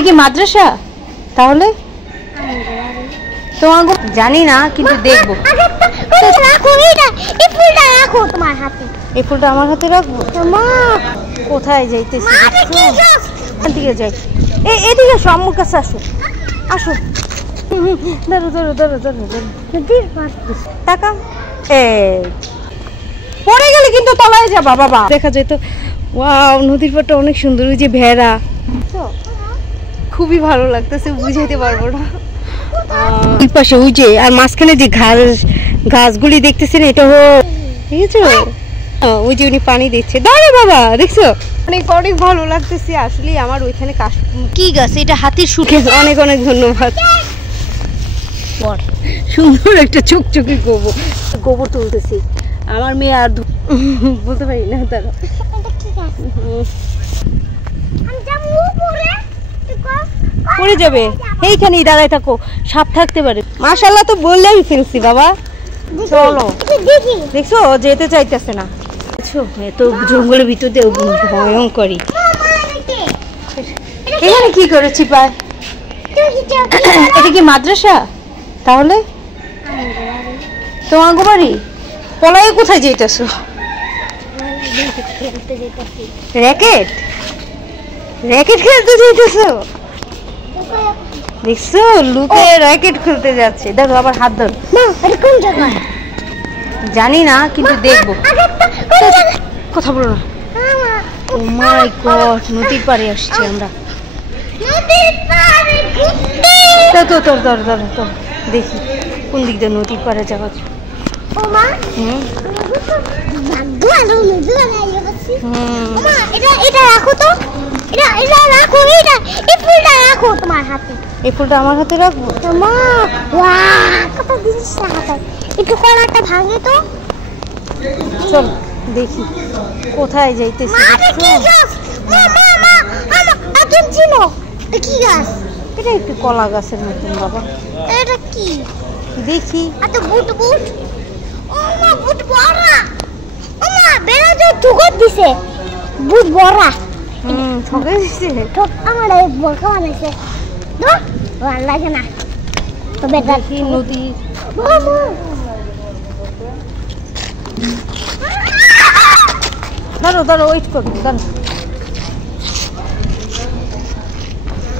এটা কি মাদ্রাসা? তাহলে তোমার জানি না, কিন্তু দেখবো। এই ফুলটা আমার হাতে রাখবো। কোথায় যাইতেছি? এদিকে যাই, এদিকে আসো, আম্মুর কাছে আসো, আসো। ধরো ধরো ধরো ধরো ধরো, টাকা পড়ে গেলে কিন্তু তলায় যাবা বাবা। দেখা যায় তো, ওয়াও, নদীর পাড়টা অনেক সুন্দর। ওই যে ভেড়া, খুবই ভালো লাগতেছে, বুঝাইতে পারবো না। ওই পাশে ওই যে, আর মাঝখানে যে ঘাসগুলি দেখতেছেন, এটা দেখেছো? ওই যে উনি পানি দিচ্ছে, দাঁড়ে বাবা, দেখছো? অনেক অনেক ভালো লাগতেছে আসলে। আমার ওইখানে কি গাছ এটা? হাতির সুখে। অনেক অনেক ধন্যবাদ। সুন্দর একটা চকচকে গোবর তুলতেছি। আমার মেয়ে আর বলতে পারি না, তারা পড়ে যাবে। এইখানেই দাঁড়ায় থাকো, সাপ থাকতে পারে। মাশাআল্লাহ তো বললেই ফেলছি বাবা। চলো, দেখছো যেতে চাইতেছে না। এত জঙ্গলের ভিতর দিয়ে ভয়ঙ্করী। এখানে কি করেছি পায়? এটা কি মাদ্রাসা? তাহলে তোমার বাড়ি? পলায়ে কোথায় যেতেছো? র্যাকেট খেলতে যেতেছো? দেখছো, লুকে র্যাকেট খেলতে যাচ্ছে। দেখো আবার হাত ধরো। জানি না, কিন্তু দেখবো। কথা বলো না। ও মাই গড, নদীর পাড়ে আসছি আমরা। দেখি কোন দিক দিয়ে নদীর পাড়ে যাওয়া যায়। এই ফুলটা আমার হাতে রাখবো। একটু কলাটা ভাঙে তো। চল দেখি কোথায় যাইতেছি। কি গাছ এটা? একটু কলা গাছের মতন বাবা। এটা কি দেখি? বুট বুট। ও মা, বুট বড়া। ও মা, বেড়া যে ঠুকর দিছে, বুট বড়া। ঠকে দিছে। ঠক আমার এই বলকা বানাইছে। না ভালো লাগে না তো। বেটা কি নদী? দাঁড়ো দাঁড়ো, ওয়েট করো, দাঁড়ো।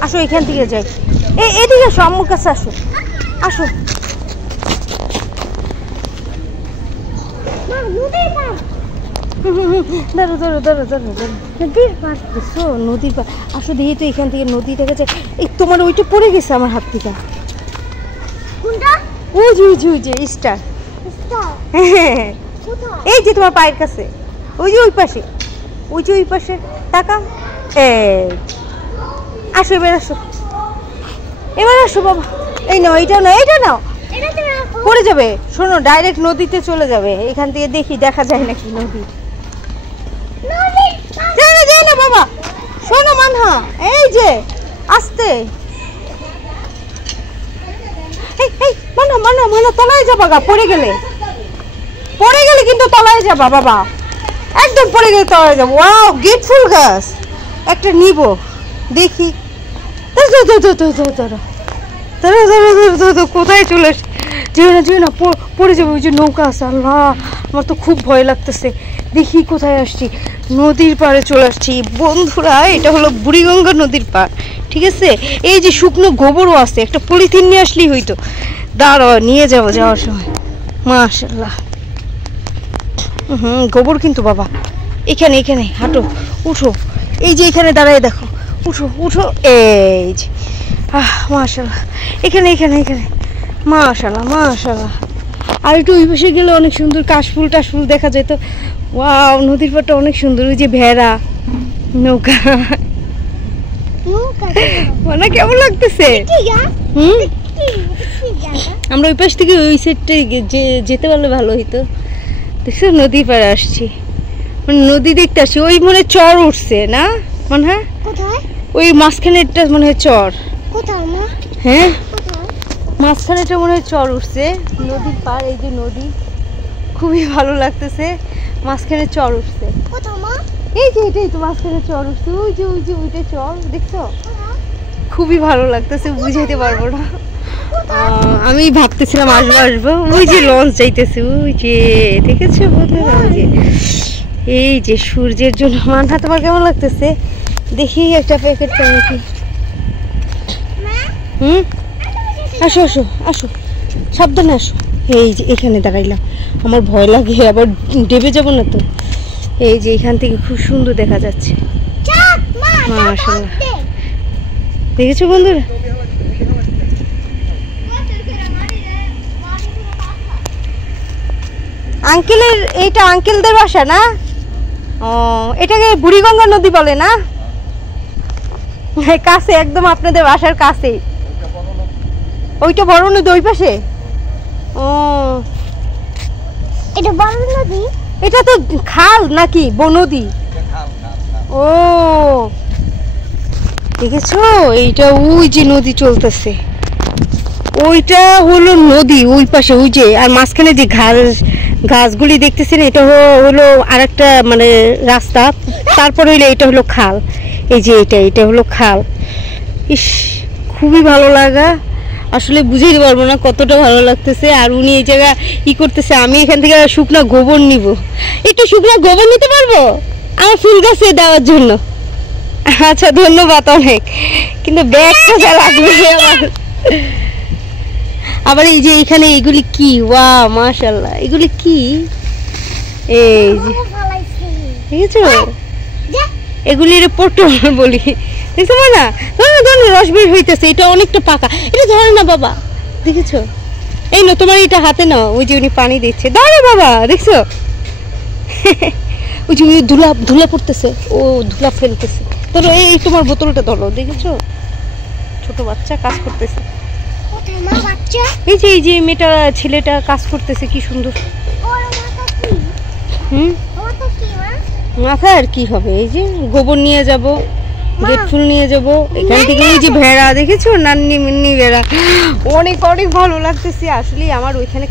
আসো, এখান থেকে যাই। এদিকে আসো, আম্মুর কাছে আসো, আসো। দাঁড়ো দাঁড়ো দাঁড়ো দাঁড়ো দাঁড়ো, নদীর পাড় দেখছো? নদীর পাড়। আসো দেখি তো, এখান থেকে নদী দেখা যায়। এই তোমার ওইটা পড়ে গেছে আমার হাত থেকে। ওই যে স্টার। এই যে তোমার পায়ের কাছে, ওই যে ওই পাশে, ওই পাশে টাকা। আসো, এবার আসো বাবা। এই নাও, এইটা নাও। পড়ে যাবে। শোনো, ডাইরেক্ট নদীতে চলে যাবে। এখান থেকে দেখি দেখা যায় নাকি নদী। যাই না বাবা, শোনো মানহা, এই যে আস্তে। মানহা তলায় যাবা গা। পড়ে গেলে কিন্তু তলায় যাবা বাবা, একদম পড়ে গেলে তলায় যাবো। ওয়াও, গেট ফুল গাছ একটা নিব, দেখি। কোথায় চলে আসে? যেও না, পড়ে যাবে। ওই যে নৌকা আছে। আল্লাহ, আমার তো খুব ভয় লাগতেছে। দেখি কোথায় আসছি। নদীর পাড়ে চলে আসছি বন্ধুরা। এটা হলো বুড়িগঙ্গা নদীর পাড়, ঠিক আছে? এই যে শুকনো গোবরও আছে, একটা পলিথিন নিয়ে আসলেই হইতো। দাঁড়াও, নিয়ে যাবো যাওয়ার সময়। মাশাআল্লাহ, গোবর কিন্তু বাবা। এখানে হাঁটো, উঠো। এই যে এখানে দাঁড়ায় দেখো, উঠো। এই যে মাশাআল্লাহ, এখানে মাশাআল্লাহ। আর একটু ওই পাশে গেলে অনেক সুন্দর কাশফুল টাশফুল দেখা যায় তো। ওয়াও, নদীর পাড়টা অনেক সুন্দর। ওই যে ভেড়া, নৌকা। মানে কেমন লাগতেছে? আমরা ওই পাশ থেকে ওই সাইডটা যেতে পারলে ভালো হইতো। দেখছো, নদীর পাড়ে আসছি, মানে নদী দেখতে আসছি। ওই মনে চর উঠছে না মনে হয়? ওই মাঝখানেরটা মনে হয় চর। হ্যাঁ, মাঝখানেটা মনে হয় চর উঠছে। নদীর পাড়, এই যে নদী, খুবই ভালো লাগতেছে। মাঝখানে চর উঠছে। এই যে এটাই তো মাঝখানে চর উঠছে। ওই যে ওইটা চর, দেখছো? খুবই ভালো লাগতেছে, বুঝাইতে পারবো না। আমি ভাবতেছিলাম আসবো আসবো, ওই যে লঞ্চ যাইতেছে, ওই যে দেখেছো বন্ধুরা, ওই যে এই যে সূর্যের জন্য। মানহা তোমার কেমন লাগতেছে? দেখি একটা প্যাকেট পাই কি। আসো আসো আসো, সাবধানে আসো। এই যে এখানে দাঁড়াইলাম, আমার ভয় লাগে আবার ডেবে যাব না তো। এই যে এখান থেকে খুব সুন্দর দেখা যাচ্ছে, মাশাআল্লাহ। দেখেছো বন্ধুরা? আঙ্কেলের, এইটা আঙ্কেলদের বাসা না? ও, এটাকে বুড়িগঙ্গা নদী বলে না? কাছে একদম আপনাদের বাসার কাছে। ওইটা বড় নদী ওই পাশে? ও, এটা বড় নদী? এটা তো খাল নাকি নদী? ও দেখেছো, এইটা ওই যে নদী চলতেছে, ওইটা হলো নদী ওই পাশে, ওই যে। আর মাঝখানে যে ঘাসগুলি দেখতেছেন, এটা হলো আরেকটা মানে রাস্তা, তারপরে হইলে এটা হলো খাল। এই যে এটা হলো খাল। ইস, খুবই ভালো লাগা, আসলে বুঝাইতে পারবো না কতটা ভালো লাগতেছে। আর উনি এই জায়গা ই করতেছে, আমি এখান থেকে শুকনা গোবর নিব। একটু শুকনা গোবর নিতে পারবো আমার ফুল গাছে দেওয়ার জন্য? আচ্ছা, ধন্যবাদ অনেক, কিন্তু ব্যাগ কোথায় লাগবে আবার? এই যে এখানে এগুলি কি, ওয়াও মাশাআল্লাহ, এগুলি কি? এই যে দেখেছো, এগুলি পটল বলি, দেখছো না? ধরো রস বের হইতেছে, এটা অনেকটা পাকা, এটা ধরে না বাবা, দেখেছো? এই না, তোমার এটা হাতে নাও, ওই যে উনি পানি দিচ্ছে, ধরো বাবা, দেখছো? ওই যে ধুলা পড়তেছে, ও ধুলা ফেলতেছে। ধরো, এই তোমার বোতলটা ধরো, দেখেছো? ছোট বাচ্চা কাজ করতেছে, এই যে মেয়েটা, ছেলেটা কাজ করতেছে, কি সুন্দর। মাথা আর কি হবে, এই যে গোবর নিয়ে যাব, গেট ফুল নিয়ে যাব এখান থেকে। এই যে ভেড়া দেখেছো, নান্নি মিন্নি ভেড়া, অনেক অনেক ভালো লাগতেছে। আসলে আমার ওইখানে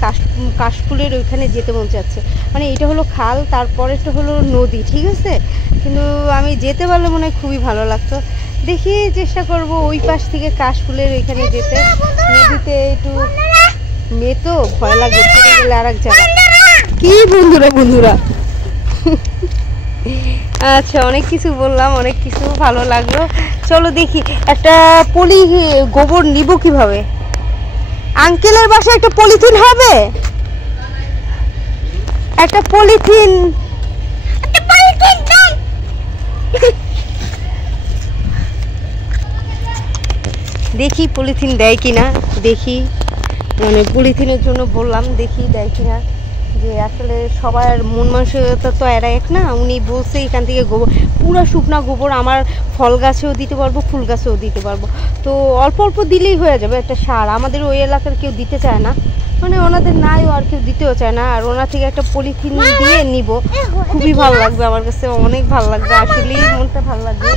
কাশফুলের ওইখানে যেতে মন চাচ্ছে, মানে এটা হলো খাল, তারপরেটা হলো নদী, ঠিক আছে? কিন্তু আমি যেতে পারলে মনে হয় খুবই ভালো লাগতো। দেখি চেষ্টা করব ওই পাশ থেকে কাশফুলের ওইখানে যেতে। নদীতে একটু মেয়ে তো ভয় লাগে, পড়ে গেলে আর এক জায়গা। কি বন্ধুরা আচ্ছা, অনেক কিছু বললাম, অনেক কিছু ভালো লাগলো। চলো দেখি একটা গোবর নিব কিভাবে। আঙ্কেলের বাসায় একটা পলিথিন হবে, একটা পলিথিন দেখি পলিথিন দেয় কিনা, দেখি, মানে পলিথিনের জন্য বললাম, দেখি দেয় কিনা। যে আসলে সবার মন মানসিকতা তো এরা এক না। উনি বলছে এখান থেকে গোবর, পুরো শুকনা গোবর আমার ফল গাছেও দিতে পারবো, ফুল গাছেও দিতে পারবো। তো অল্প অল্প দিলেই হয়ে যাবে একটা সার। আমাদের ওই এলাকার কেউ দিতে চায় না, মানে ওনাদের নাই, আর কেউ দিতেও চায় না। আর ওনার থেকে একটা পলিথিন দিয়ে নিব, খুবই ভালো লাগবে, আমার কাছে অনেক ভালো লাগবে, আসলেই মনটা ভালো লাগবে।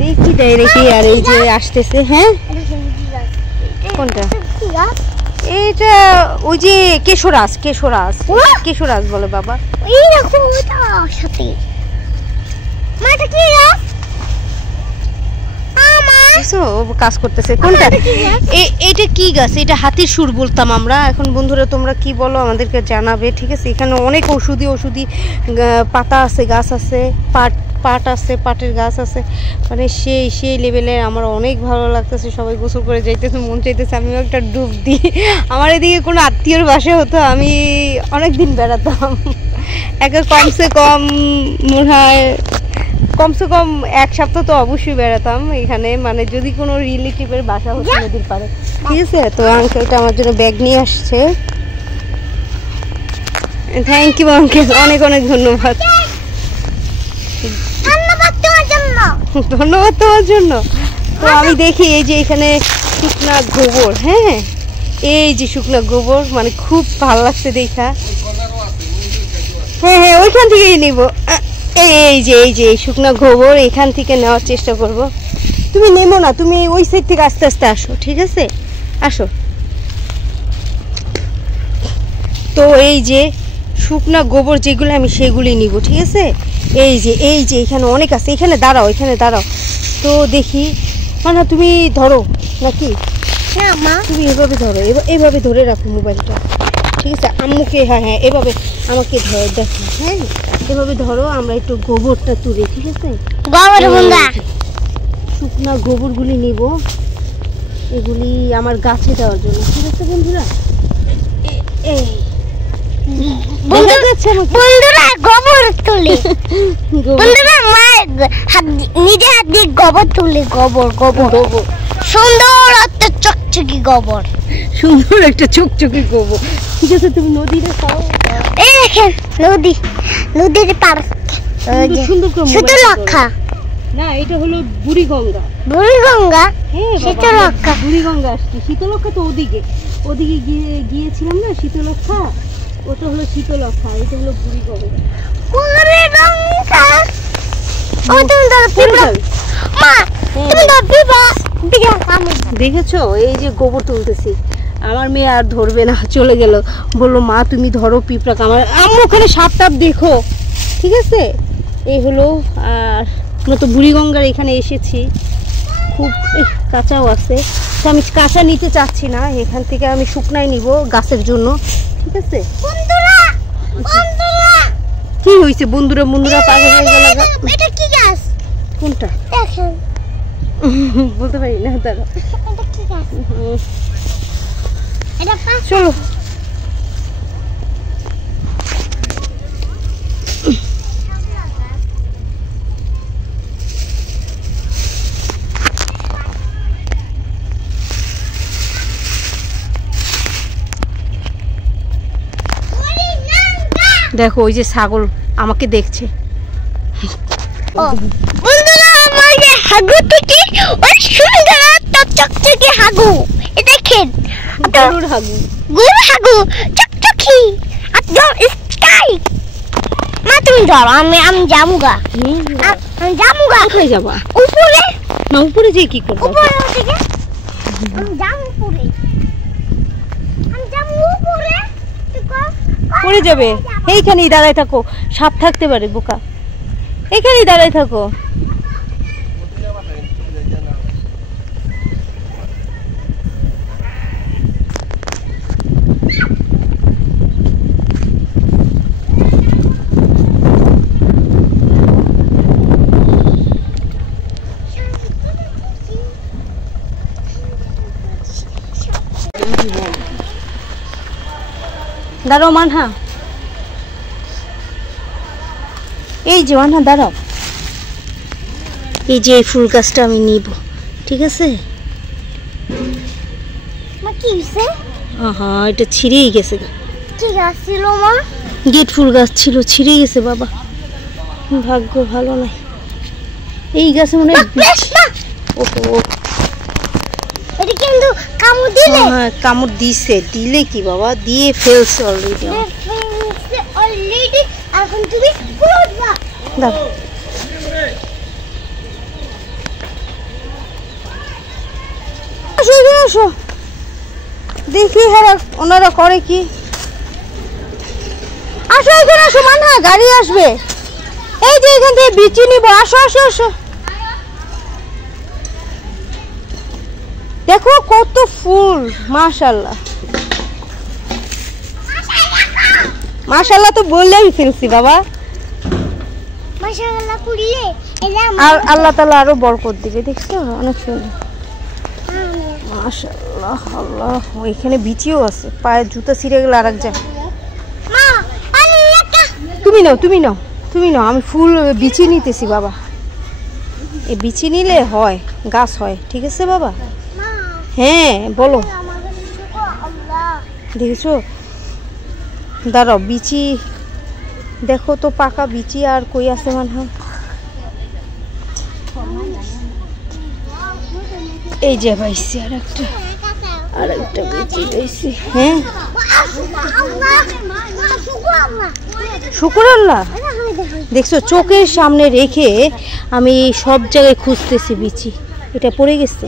দেখি দেয় নাকি। আর এই যে আসতেছে, হ্যাঁ কোনটা? এইটা ওই যে কেশরাজ বলে বাবা। কাজ করতেছে কোনটা? এইটা কি গাছ? এটা হাতির সুর বলতাম আমরা। এখন বন্ধুরা তোমরা কি বলো আমাদেরকে জানাবে, ঠিক আছে? এখানে অনেক ওষুধি পাতা আছে, গাছ আছে, পাট আছে, পাটের গাছ আছে, মানে সেই লেভেলে আমার অনেক ভালো লাগতেছে। সবাই গোসল করে যাইতেছে, মন চাইতেছে আমিও একটা ডুব দিই। আমার এদিকে কোনো আত্মীয়র বাসা হতো, আমি অনেক দিন বেড়াতাম, কমসে কম মনে হয় এক সপ্তাহ তো অবশ্যই বেড়াতাম এখানে, মানে যদি কোনো রিলেটিভের বাসা হতো নদীর পাড়ে, ঠিক আছে? তো আঙ্কেলটা আমার জন্য ব্যাগ নিয়ে আসছে, থ্যাংক ইউ আঙ্কেল, অনেক অনেক ধন্যবাদ। ধন্যবাদ তোমার জন্য। তো আমি দেখি এই যে এখানে শুকনা গোবর, হ্যাঁ এই যে শুকনা গোবর, মানে খুব ভালো লাগছে দেখা। হ্যাঁ ওইখান থেকেই নিব। এই যে শুকনা গোবর এখান থেকে নেওয়ার চেষ্টা করব। তুমি নেমো না, তুমি ওই সাইড থেকে আস্তে আস্তে আসো, ঠিক আছে? আসো। তো এই যে শুকনা গোবর যেগুলো, আমি সেগুলি নিব, ঠিক আছে? এই যে এখানে অনেক আছে, এখানে দাঁড়াও। তো দেখি না তুমি ধরো নাকি? না মা, তুমি এভাবে ধরো, এভাবে ধরে রাখো মোবাইলটা, ঠিক আছে? আম্মুকে হ্যাঁ হ্যাঁ এভাবে আমাকে ধরো, দেখো হ্যাঁ এভাবে ধরো। আমরা একটু গোবরটা তুলি, ঠিক আছে? গোবর বন্ধা, শুকনা গোবরগুলি নিব, এগুলি আমার গাছে দেওয়ার জন্য, ঠিক আছে বন্ধুরা? এই বন্ধুরা গোবর তুলে, বন্ধুরা মা নিজে হাত দিয়ে গোবর তুলে, গোবর গোবর গোবর, সুন্দর একটা চকচকি গোবর, সুন্দর একটা চকচকে গোবর, ঠিক আছে? তুমি নদীতে খাও, এই দেখেন নদী, নদীর পার সুন্দর করে শীতলক্ষা, না এটা হলো বুড়িগঙ্গা। বুড়িগঙ্গা, হ্যাঁ শীতলক্ষা, বুড়িগঙ্গা আসছে। শীতলক্ষা তো ওদিকে গিয়েছিলাম না, শীতলক্ষা ওটা হলো শীতলক্ষা, এটা হলো বুড়িগঙ্গা। বুড়িগঙ্গা ও তুমি ধরো পিঁপড়া, মা তুমি ধরো পিঁপড়া, দেখেছো? এই যে গোবর তুলতেছি, আমার মেয়ে আর ধরবে না, চলে গেল, বললো মা তুমি ধরো পিঁপড়া কামড়। আম্মু ওখানে সাপ টাপ দেখো, ঠিক আছে? এই হলো। আর আমরা তো বুড়িগঙ্গার এখানে এসেছি, খুব কাঁচাও আছে, তো আমি কাঁচা নিতে চাচ্ছি না, এখান থেকে আমি শুকনাই নিব গাছের জন্য, ঠিক আছে? বন্ধুরা বন্ধুরা কি হয়েছে বন্ধুরা? বন্ধুরা পাগল হয়ে গেল। এটা কি গাছ? কোনটা দেখেন, বলতে পারি না, দাঁড়া। এটা কি গাছ? এটা চলো দেখো, ওই যে ছাগল আমাকে দেখছে। বন্ধুরা আমার যে হাগু থেকে ওই সুন্দর একটা চকচকে হাগু, এটা দেখেন, গরুর হাগু, গরুর হাগু চকচকি একদম স্কাই। মা তুমি ধরো, আমি জামুগা, আমি জামুগা। কোথায় যাবা? উপরে, না উপরে যেয়ে কি করবো? উপরে থেকে আমি যাম উপরে, আমি যাম উপরে। পড়ে যাবে। এইখানেই দাঁড়ায় থাকো, সাপ থাকতে পারে বোকা, এখানেই দাঁড়ায় থাকো। দাঁড়াও মানহা, এই যে মানহা দাঁড়াও, এই যে এই ফুল গাছটা আমি নিব, ঠিক আছে? মা কি হইছে? হ্যাঁ এটা ছিঁড়েই গেছে, কি গাছ ছিল মা? গেট ফুল গাছ ছিল, ছিঁড়ে গেছে বাবা, ভাগ্য ভালো নাই। এই গাছে মনে হয় ওহো, এটা কিন্তু কামড় দিলে, হ্যাঁ কামড় দিছে, দিলে কি বাবা, দিয়ে ফেলছে অলরেডি। অলরেডি এখন তুমি পুরোটা দাও, আসো এখানে আসো, দেখি হ্যাঁ ওনারা করে কি। আসো এখানে আসো, মানহা গাড়ি আসবে, এই যে এখান থেকে বিচি নিব, আসো আসো আসো। দেখো কত ফুল, মাশাআল্লাহ মাশাআল্লাহ তো বললেই ফেলছি বাবা। মাশাআল্লাহ করলে এটা আর আল্লাহ তাআলা আরো বরকত দিবে, দেখছো অনেক সুন্দর, মাশাআল্লাহ। আল্লাহ, এখানে বিচিও আছে, পায়ে জুতা ছিঁড়ে গেলে আরেক যায়। মা পানি একটা, তুমি নাও তুমি নাও তুমি নাও, আমি ফুল বিচি নিতেছি বাবা, এই বিচি নিলে হয়, গাছ হয়, ঠিক আছে বাবা? মা হ্যাঁ বলো, আমাদের শুকো আল্লাহ। দেখেছো? দাঁড়াও, বিচি দেখো তো, পাকা বিচি আর কই আছে মনে হয়, এই যে পাইছি আর একটা বিচি পাইছি। হ্যাঁ শুকর আল্লাহ, দেখছো চোখের সামনে রেখে আমি সব জায়গায় খুঁজতেছি বিচি, এটা পড়ে গেছে,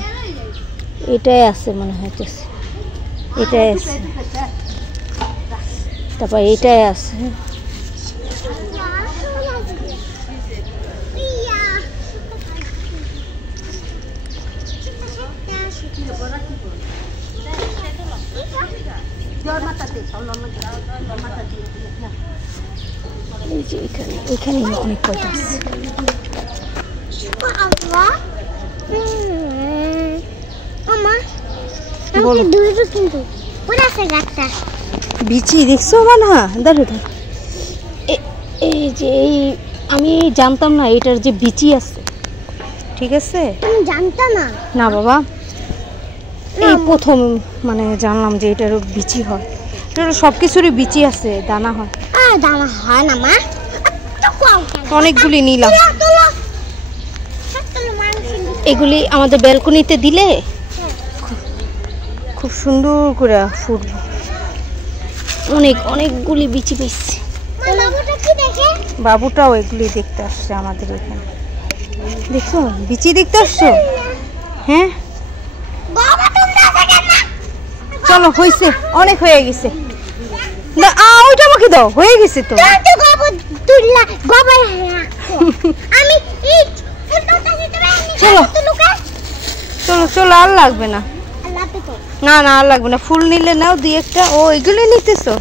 এটাই আছে মনে হইতেছে, এটাই আছে, তারপর এটাই আছে। এই যে এখানে অনেক কয়টা আছে। বলো। কিন্তু পুরো আছে গাছটা। বিচি দেখছো না? দাঁড়ো দাঁড়ো, এই যে আমি জানতাম না এটার যে বিচি আছে, ঠিক আছে? তুমি জানতা না? না বাবা, এই প্রথম মানে জানলাম যে এটারও বিচি হয়। এটার সব কিছুরই বিচি আছে, দানা হয়। দানা হয় না মা, অনেকগুলি নিলাম। এগুলি আমাদের ব্যালকনিতে দিলে খুব সুন্দর করে ফুটবে। অনেকগুলি বিচি পেয়েছি। বাবুটাও এগুলি দেখতে আসছে আমাদের এখানে। দেখছো বিচি দেখতে আসছো? হ্যাঁ চলো, হয়েছে, অনেক হয়ে গেছে। ওইটা আমাকে দাও, হয়ে গেছে তো। চলো চলো চলো, আর লাগবে না। না না আর লাগবে না, ফুল নিলে নাও দুই একটা। ও এগুলি নিতেছো?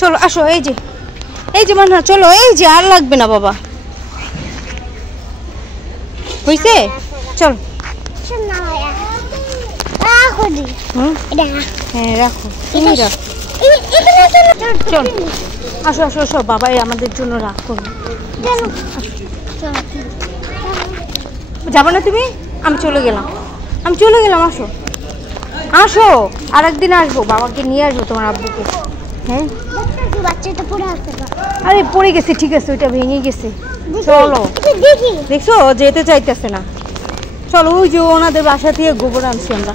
চলো আসো, এই যে মানহা, চলো এই যে, আর লাগবে না বাবা, হইছে? চল। হ্যাঁ রাখো, তুমি রাখো। চল আসো আসো আসো, বাবাই আমাদের জন্য রাখো। যাবো না তুমি? আমি চলে গেলাম, আসো আসো, আর একদিন আসবো, বাবাকে নিয়ে আসবো, তোমার আব্বুকে। হ্যাঁ আরে পড়ে গেছে, ঠিক আছে, ওইটা ভেঙে গেছে। চলো, দেখছো যেতে চাইতেছে না। চলো, ওই যে ওনাদের বাসা থেকে গোবর আনছি আমরা।